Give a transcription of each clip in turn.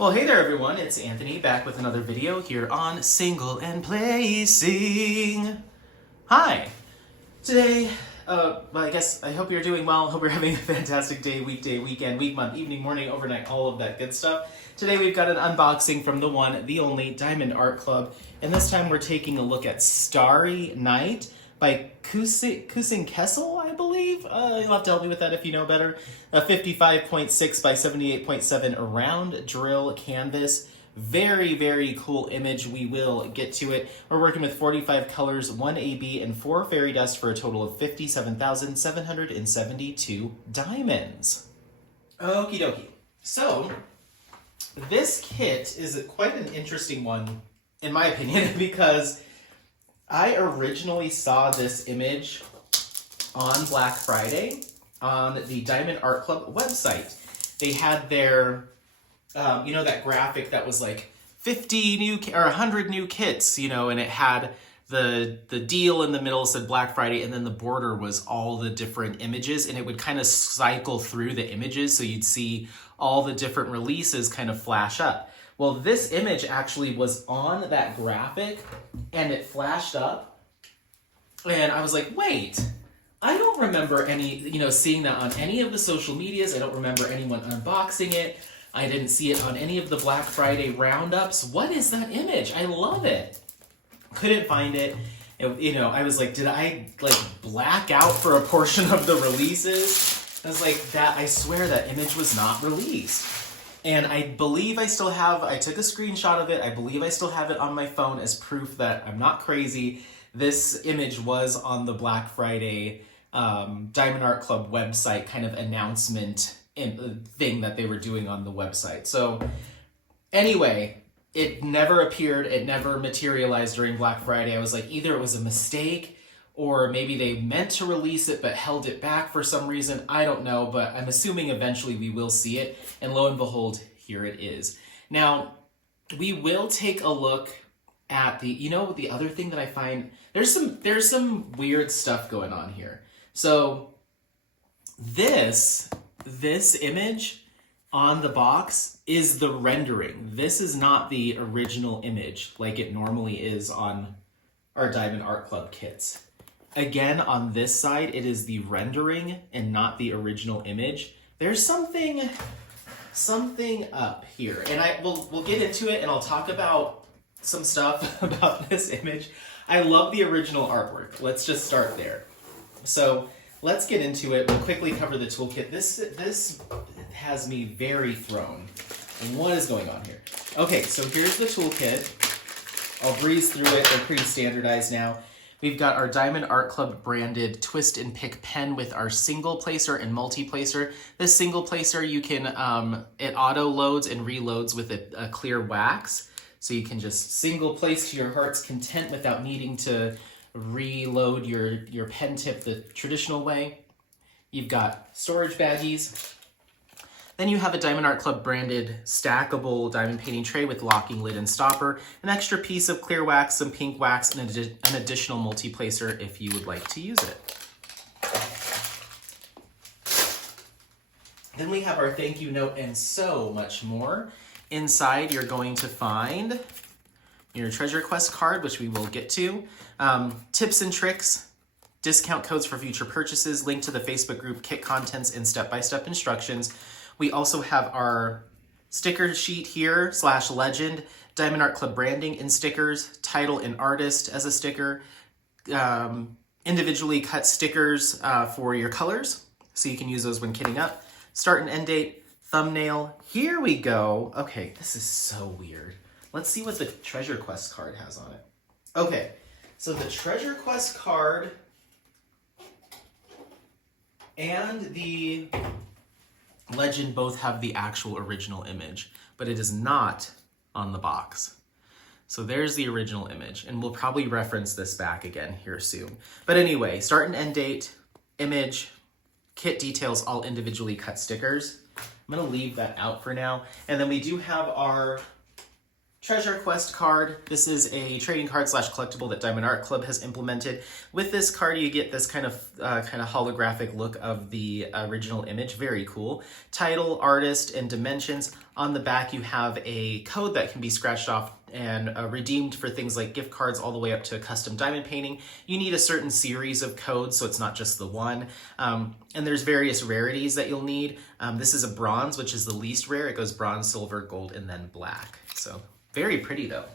Well, hey there everyone, it's Anthony back with another video here on Single and Placing. Hi! Today, I hope you're doing well, hope you're having a fantastic day, weekday, weekend, week, month, evening, morning, overnight, all of that good stuff. Today we've got an unboxing from the one, the only Diamond Art Club, and this time we're taking a look at Starry Night by KucingKecil, I believe. You'll have to help me with that if you know better. A 55.6 by 78.7 round drill canvas. Very, very cool image. We will get to it. We're working with 45 colors, 1 AB, and 4 fairy dust for a total of 57,772 diamonds. Okie dokie. So, this kit is quite an interesting one, in my opinion, because I originally saw this image on Black Friday on the Diamond Art Club website. They had their, that graphic that was like 50 new or 100 new kits, and it had the deal in the middle said Black Friday, and then the border was all the different images, and it would kind of cycle through the images, so you'd see all the different releases kind of flash up. Well, this image actually was on that graphic, and it flashed up, and I was like, wait, I don't remember seeing that on any of the social medias. I don't remember anyone unboxing it. I didn't see it on any of the Black Friday roundups. What is that image? I love it. Couldn't find it. I was like, did I black out for a portion of the releases? I was like, I swear that image was not released. And I believe I took a screenshot of it. I believe I still have it on my phone as proof that I'm not crazy. This image was on the Black Friday Diamond Art Club website kind of announcement thing that they were doing on the website. So anyway, it never appeared. It never materialized during Black Friday. I was like, either it was a mistake or maybe they meant to release it but held it back for some reason. I don't know, but I'm assuming eventually we will see it. And lo and behold, here it is. Now, we will take a look at the other thing that I find, there's some weird stuff going on here. So this image on the box is the rendering. This is not the original image like it normally is on our Diamond Art Club kits. Again, on this side, it is the rendering and not the original image. There's something up here, and we'll get into it, and I'll talk about some stuff about this image. I love the original artwork. Let's just start there. So let's get into it. We'll quickly cover the toolkit. This has me very thrown. And what is going on here? Okay, so here's the toolkit. I'll breeze through it. They're pretty standardized now. We've got our Diamond Art Club branded twist and pick pen with our single placer and multi-placer. This single placer, you can, it auto loads and reloads with a clear wax. So you can just single place to your heart's content without needing to reload your pen tip the traditional way. You've got storage baggies. Then you have a Diamond Art Club branded stackable diamond painting tray with locking lid and stopper, an extra piece of clear wax, some pink wax, and an additional multi-placer if you would like to use it. Then we have our thank you note and so much more. Inside, you're going to find your treasure quest card, which we will get to, tips and tricks, discount codes for future purchases, link to the Facebook group, kit contents, and step-by-step instructions. We also have our sticker sheet here, /legend, Diamond Art Club branding and stickers, title and artist as a sticker, individually cut stickers for your colors, so you can use those when kitting up, start and end date, thumbnail. Here we go. Okay, this is so weird. Let's see what the treasure quest card has on it. Okay, so the treasure quest card and the legend both have the actual original image, but it is not on the box. So there's the original image, and we'll probably reference this back again here soon. But anyway, start and end date, image, kit details, all individually cut stickers. I'm gonna leave that out for now. And then we do have our Treasure Quest card. This is a trading card / collectible that Diamond Art Club has implemented. With this card, you get this kind of holographic look of the original image. Very cool. Title, artist, and dimensions. On the back, you have a code that can be scratched off and redeemed for things like gift cards all the way up to a custom diamond painting. You need a certain series of codes, so it's not just the one. And there's various rarities that you'll need. This is a bronze, which is the least rare. It goes bronze, silver, gold, and then black. So very pretty though.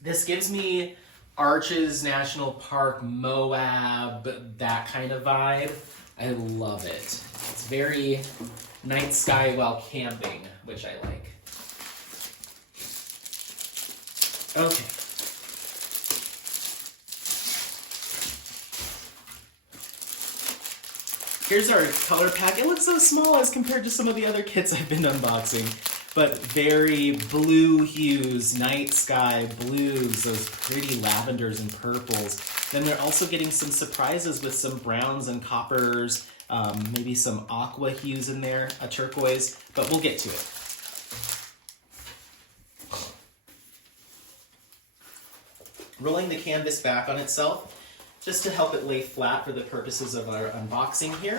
This gives me Arches National Park, Moab, that kind of vibe. I love it. It's very night sky while camping, which I like. Okay. Here's our color pack. It looks so small as compared to some of the other kits I've been unboxing, but very blue hues, night sky blues, those pretty lavenders and purples. Then they're also getting some surprises with some browns and coppers, maybe some aqua hues in there, a turquoise, but we'll get to it. Rolling the canvas back on itself, just to help it lay flat for the purposes of our unboxing here.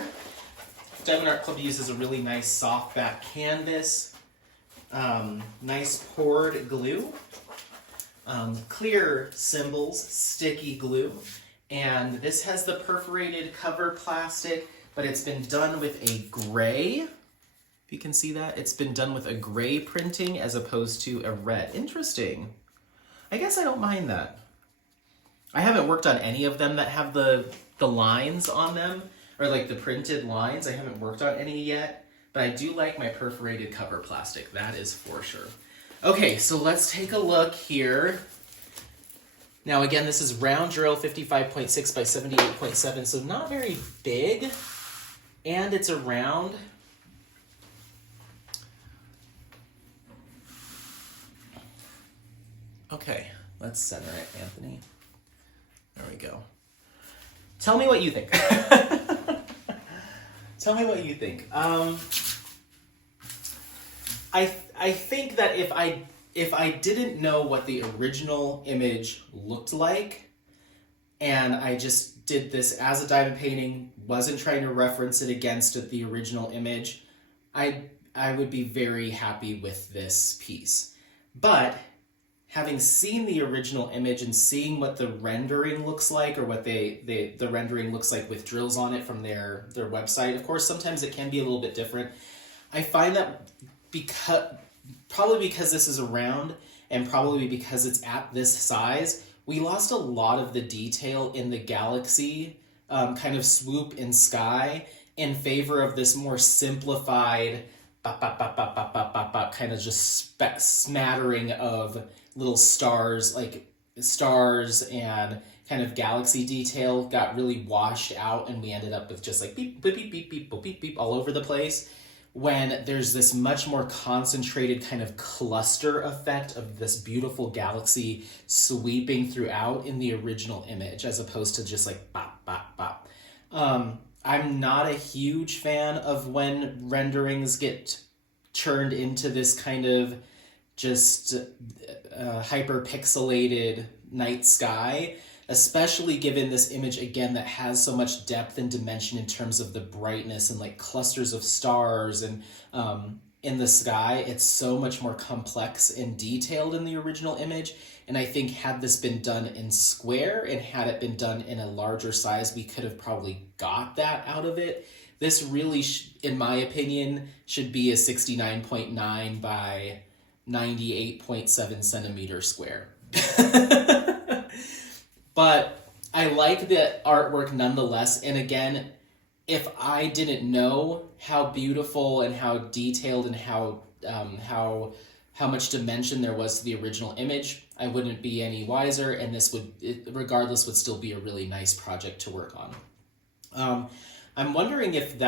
Diamond Art Club uses a really nice soft back canvas, nice poured glue, clear symbols, sticky glue, and this has the perforated cover plastic, but it's been done with a gray. If you can see that, it's been done with a gray printing as opposed to a red. Interesting. I guess I don't mind that. I haven't worked on any of them that have the lines on them, or like the printed lines. I haven't worked on any yet, but I do like my perforated cover plastic, that is for sure. Okay, so let's take a look here. Now again, this is round drill 55.6 by 78.7, so not very big, and it's a round. Okay, let's center it, Anthony. There we go. Tell me what you think. Tell me what you think. I think that if I didn't know what the original image looked like, and I just did this as a diamond painting, wasn't trying to reference it against the original image, I would be very happy with this piece. But having seen the original image and seeing what the rendering looks like, or what the rendering looks like with drills on it from their website, of course, sometimes it can be a little bit different. I find that probably because this is a round, and probably because it's at this size, we lost a lot of the detail in the galaxy kind of swoop in sky in favor of this more simplified kind of just smattering of little stars, like stars and kind of galaxy detail got really washed out, and we ended up with just like beep, beep, beep, beep, beep, beep, beep all over the place, when there's this much more concentrated kind of cluster effect of this beautiful galaxy sweeping throughout in the original image, as opposed to just like bop, bop, bop. I'm not a huge fan of when renderings get turned into this kind of just hyper-pixelated night sky, especially given this image, again, that has so much depth and dimension in terms of the brightness and like clusters of stars and in the sky. It's so much more complex and detailed in the original image. And I think had this been done in square and had it been done in a larger size, we could have probably got that out of it. This really, in my opinion, should be a 69.9 by 98.7 centimeter square. But I like the artwork nonetheless. And again, if I didn't know how beautiful and how detailed and how much dimension there was to the original image, I wouldn't be any wiser, and this regardless would still be a really nice project to work on. I'm wondering if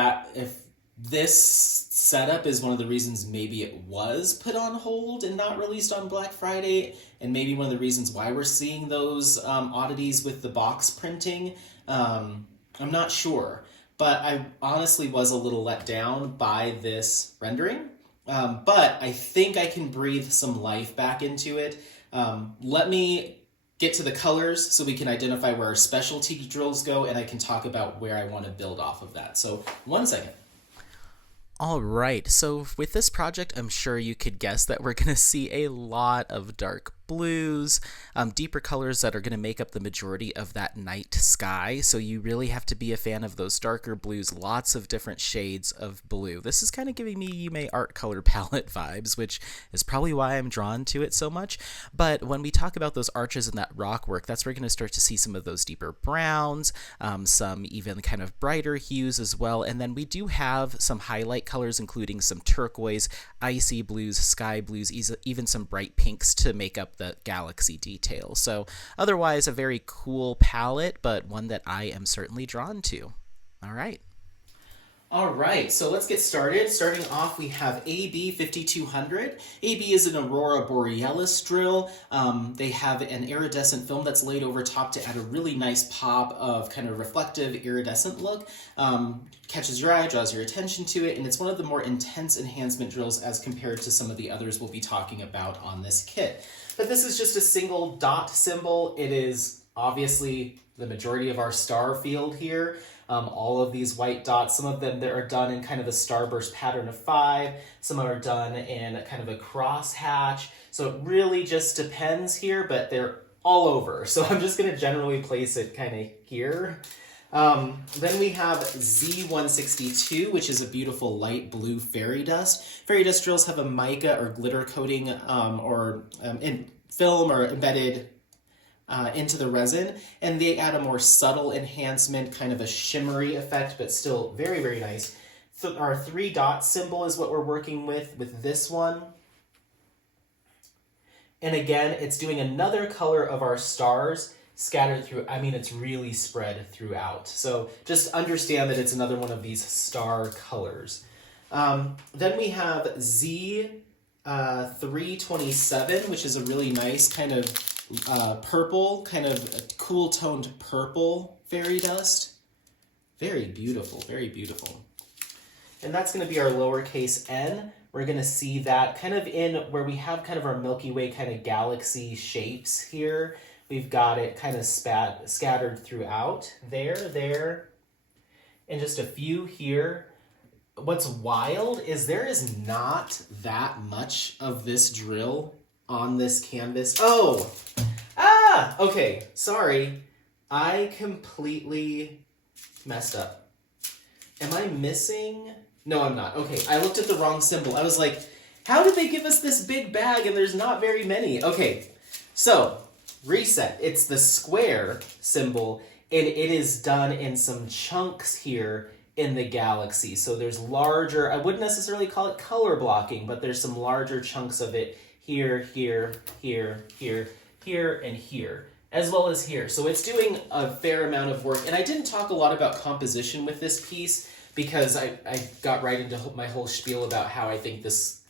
this setup is one of the reasons maybe it was put on hold and not released on Black Friday, and maybe one of the reasons why we're seeing those oddities with the box printing. I'm not sure, but I honestly was a little let down by this rendering. but I think I can breathe some life back into it. Let me get to the colors so we can identify where our specialty drills go, and I can talk about where I want to build off of that. So 1 second. All right, so with this project, I'm sure you could guess that we're going to see a lot of dark blues, deeper colors that are going to make up the majority of that night sky. So you really have to be a fan of those darker blues, lots of different shades of blue. This is kind of giving me Yume art color palette vibes, which is probably why I'm drawn to it so much. But when we talk about those arches and that rock work, that's where we're going to start to see some of those deeper browns, some even kind of brighter hues as well. And then we do have some highlight colors, including some turquoise, icy blues, sky blues, even some bright pinks to make up the galaxy detail. So otherwise a very cool palette, but one that I am certainly drawn to. All right. All right, so let's get started. Starting off, we have AB 5200. AB is an Aurora Borealis drill. They have an iridescent film that's laid over top to add a really nice pop of kind of reflective iridescent look. Catches your eye, draws your attention to it, and it's one of the more intense enhancement drills as compared to some of the others we'll be talking about on this kit. But this is just a single dot symbol. It is obviously the majority of our star field here. All of these white dots, some of them that are done in kind of a starburst pattern of 5, some are done in kind of a crosshatch. So it really just depends here, but they're all over. So I'm just going to generally place it kind of here. Then we have Z162, which is a beautiful light blue fairy dust. Fairy dust drills have a mica or glitter coating in film or embedded into the resin, and they add a more subtle enhancement, kind of a shimmery effect, but still very, very nice. So our 3 dot symbol is what we're working with this one. And again, it's doing another color of our stars scattered through. I mean, it's really spread throughout. So just understand that it's another one of these star colors. Then we have Z327, which is a really nice kind of purple, kind of a cool toned purple fairy dust. Very beautiful, very beautiful. And that's going to be our lowercase n. We're going to see that kind of in where we have kind of our Milky Way kind of galaxy shapes here. We've got it kind of scattered throughout. There, and just a few here. What's wild is there is not that much of this drill on this canvas. Okay, sorry. I completely messed up. Am I missing? No, I'm not. Okay, I looked at the wrong symbol. I was like, how did they give us this big bag and there's not very many? Okay, so reset. It's the square symbol, and it is done in some chunks here in the galaxy. So there's larger, I wouldn't necessarily call it color blocking, but there's some larger chunks of it here, here, and here, as well as here. So it's doing a fair amount of work. And I didn't talk a lot about composition with this piece because I got right into my whole spiel about how I think this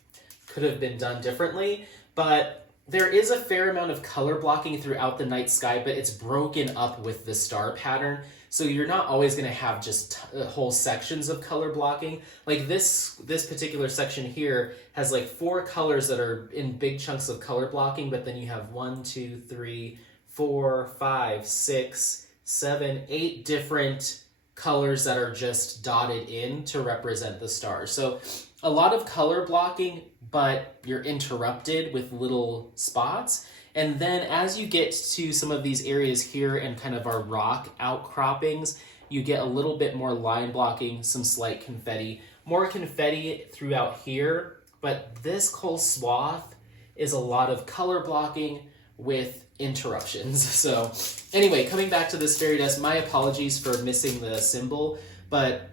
could have been done differently. But there is a fair amount of color blocking throughout the night sky, but it's broken up with the star pattern. So you're not always going to have just whole sections of color blocking. Like this particular section here has like 4 colors that are in big chunks of color blocking, but then you have 1, 2, 3, 4, 5, 6, 7, 8 different colors that are just dotted in to represent the stars. So a lot of color blocking, but you're interrupted with little spots. And then as you get to some of these areas here and kind of our rock outcroppings, you get a little bit more line blocking, some slight confetti, more confetti throughout here. But this whole swath is a lot of color blocking with interruptions. So anyway, coming back to this fairy dust, my apologies for missing the symbol, but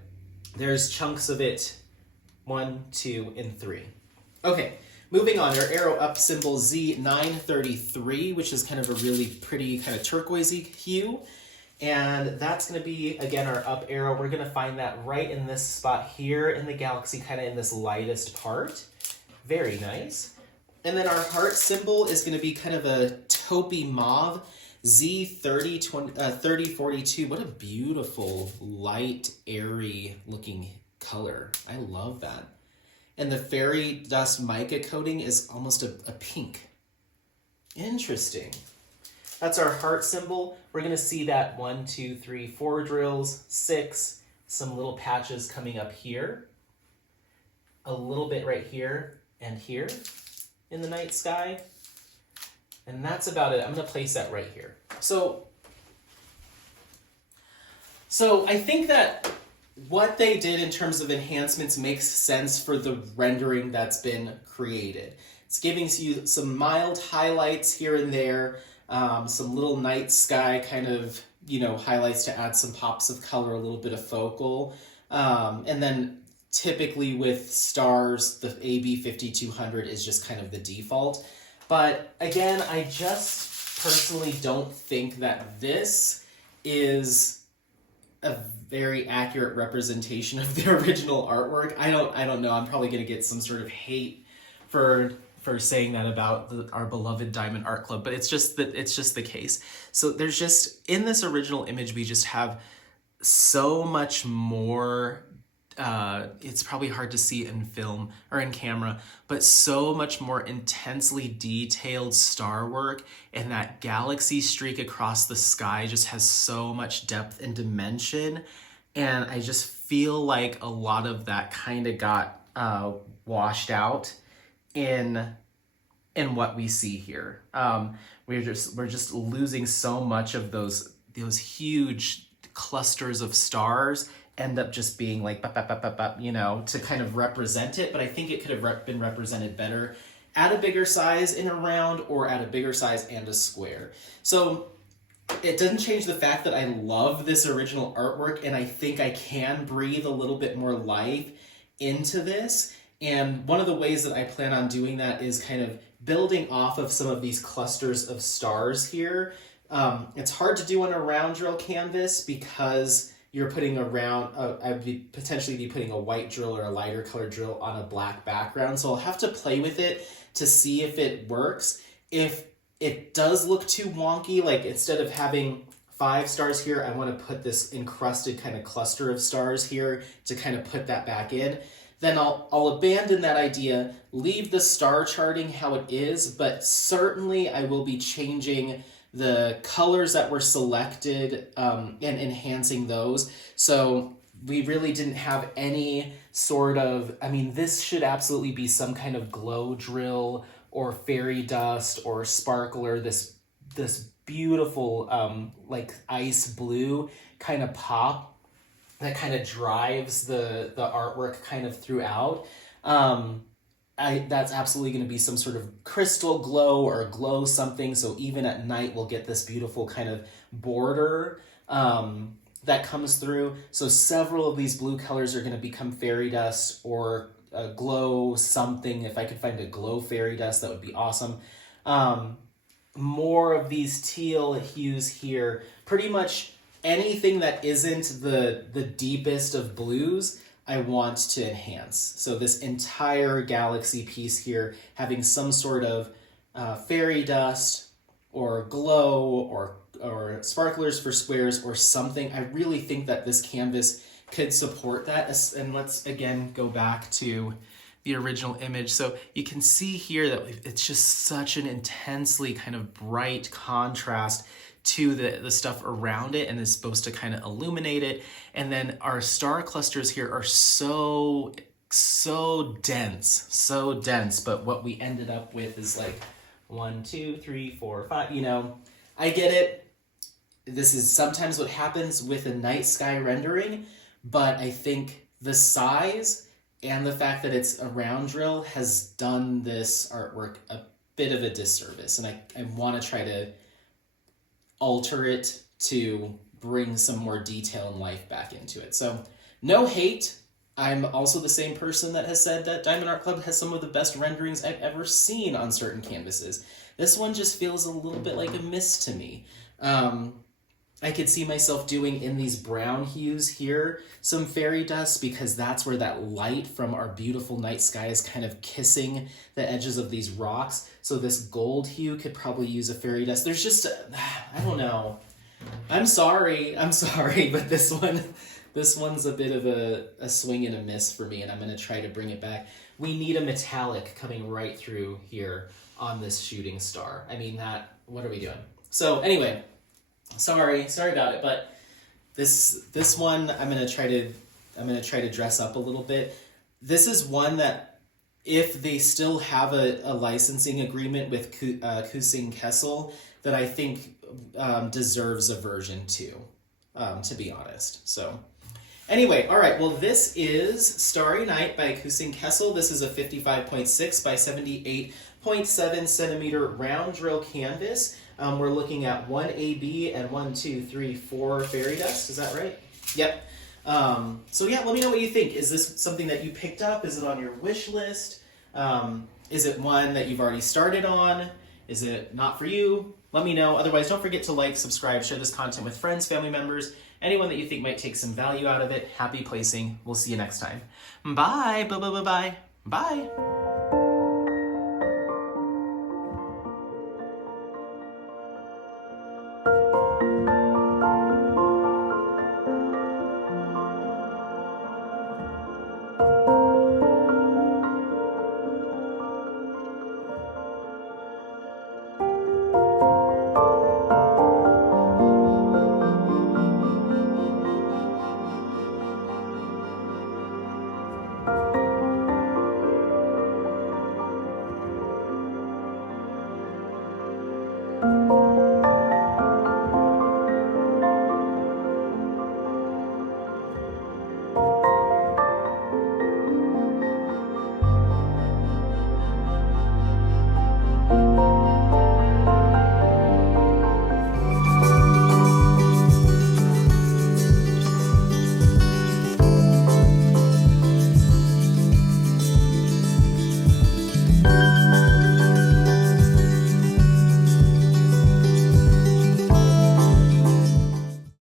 there's chunks of it, 1, 2, and 3. Okay. Moving on, our arrow up symbol Z933, which is kind of a really pretty kind of turquoisey hue. And that's going to be, again, our up arrow. We're going to find that right in this spot here in the galaxy, kind of in this lightest part. Very nice. And then our heart symbol is going to be kind of a taupey mauve, Z3042. What a beautiful, light, airy looking color. I love that. and the fairy dust mica coating is almost a pink. Interesting. That's our heart symbol. We're going to see that 1, 2, 3, 4 drills, 6, some little patches coming up here, a little bit right here and here in the night sky. And that's about it. I'm going to place that right here. So I think that what they did in terms of enhancements makes sense for the rendering that's been created. It's giving you some mild highlights here and there, some little night sky kind of, highlights to add some pops of color, a little bit of focal. And then typically with stars, the AB5200 is just kind of the default. But again, I just personally don't think that this is a very accurate representation of the original artwork. I don't know. I'm probably going to get some sort of hate for saying that about our beloved Diamond Art Club, but it's just the case. So there's just, in this original image, we just have so much more. It's probably hard to see in film or in camera, but so much more intensely detailed star work, and that galaxy streak across the sky just has so much depth and dimension. And I just feel like a lot of that kind of got washed out in what we see here. We're just losing so much of those huge clusters of stars end up just being like, to kind of represent it. But I think it could have been represented better at a bigger size in a round, or at a bigger size and a square. So it doesn't change the fact that I love this original artwork, and I think I can breathe a little bit more life into this. And one of the ways that I plan on doing that is kind of building off of some of these clusters of stars here. It's hard to do on a round drill canvas because you're putting I'd potentially be putting a white drill or a lighter colored drill on a black background. So I'll have to play with it to see if it works. If it does look too wonky, like instead of having 5 stars here, I want to put this encrusted kind of cluster of stars here to kind of put that back in. Then I'll abandon that idea, leave the star charting how it is, but certainly I will be changing the colors that were selected and enhancing those. So we really didn't have any sort of, this should absolutely be some kind of glow drill or fairy dust or sparkler, this beautiful like ice blue kind of pop that kind of drives the artwork kind of throughout. That's absolutely going to be some sort of crystal glow or glow something. So even at night, we'll get this beautiful kind of border that comes through. So several of these blue colors are going to become fairy dust or glow something. If I could find a glow fairy dust, that would be awesome. More of these teal hues here. Pretty much anything that isn't the deepest of blues, I want to enhance. So this entire galaxy piece here, having some sort of fairy dust or glow or sparklers for squares or something. I really think that this canvas could support that. And let's again go back to the original image. So you can see here that it's just such an intensely kind of bright contrast to the stuff around it, and is supposed to kind of illuminate it. And then our star clusters here are so dense, but what we ended up with is like 1, 2, 3, 4, 5, I get it. This is sometimes what happens with a night sky rendering, but I think the size and the fact that it's a round drill has done this artwork a bit of a disservice, and I want to try to alter it to bring some more detail and life back into it. So no hate. I'm also the same person that has said that Diamond Art Club has some of the best renderings I've ever seen on certain canvases. This one just feels a little bit like a miss to me. I could see myself doing in these brown hues here some fairy dust, because that's where that light from our beautiful night sky is kind of kissing the edges of these rocks. So this gold hue could probably use a fairy dust. There's just, I don't know. I'm sorry, but this one's a bit of a swing and a miss for me, and I'm going to try to bring it back. we need a metallic coming right through here on this shooting star. I mean, what are we doing? So anyway, sorry about it, but this one I'm gonna try to dress up a little bit. This is one that if they still have a licensing agreement with KucingKecil, that I think deserves a version 2, to be honest. So anyway, all right, well, this is Starry Night by KucingKecil. This is a 55.6 by 78.7 centimeter round drill canvas. We're looking at 1 AB and 4 fairy dust. Is that right? Yep. So yeah, let me know what you think. Is this something that you picked up? Is it on your wish list? Is it one that you've already started on? Is it not for you? Let me know. Otherwise, don't forget to like, subscribe, share this content with friends, family members, anyone that you think might take some value out of it. Happy placing. We'll see you next time. Bye. Bye. Bye. Bye. Bye.